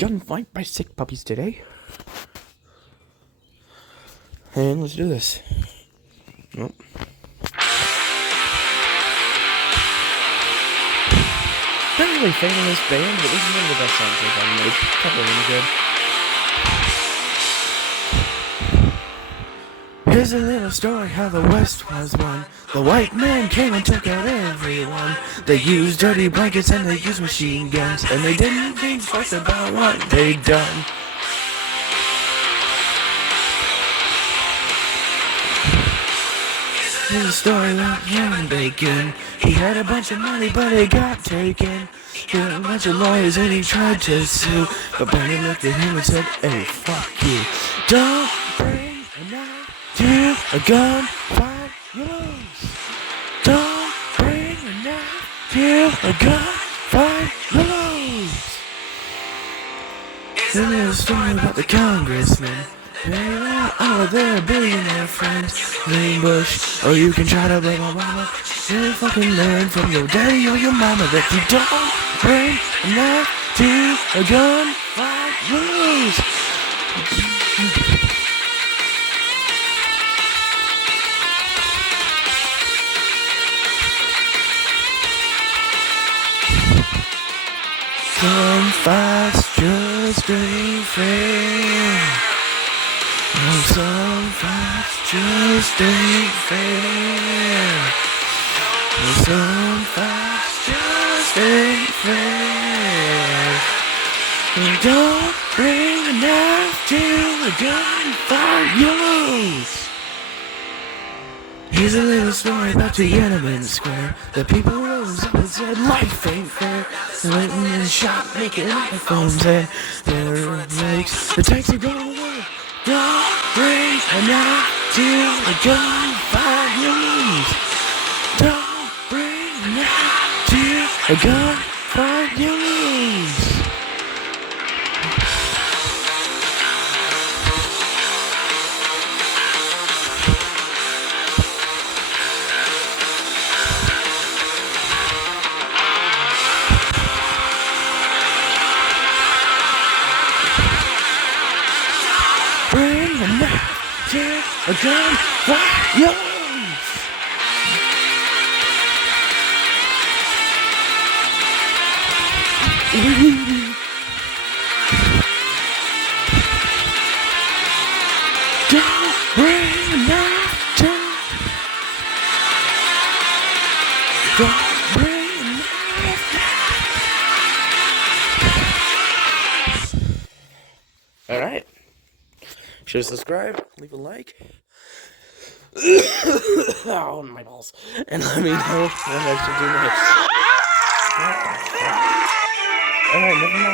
gunfight by sick puppies today. And let's do this. Nope. Not really a fan of this band, but this is one of the best songs they've ever made. Probably really good. Here's a little story how the West was won. The white man came and took out everyone. They used dirty blankets and they used machine guns, and they didn't think twice about what they'd done. Here's a story about Kevin Bacon. He had a bunch of money, but it got taken. He had a bunch of lawyers and he tried to sue, but Benny looked at him and said, "Hey, fuck you. Don't bring a knife to a gunfight, you lose. Don't bring a knife to a gunfight, you lose." Then there's a story about the congressman. They were all of their billionaire friends. Blame Bush, or you can try to blame Obama. You fucking learn from your daddy or your mama that you don't bring a knife to a gunfight, you lose. Some fights just ain't fair. Oh, some fights just ain't fair. Oh, some fights just ain't fair. You don't bring a knife to a gunfight, you lose. Here's a little story about Tiananmen Square. The people rose up and said life ain't fair. They went and shot making iPhones and their legs. The tanks are going away. Don't bring a knife to a gunfight, you lose. Don't bring a knife to a gunfight, you lose. Bring a knife to a gunfight, you lose. Don't bring a knife to. Don't bring a knife. All right. Should subscribe, leave a like. Oh, my balls. And let me know what I should do next. Alright, never mind.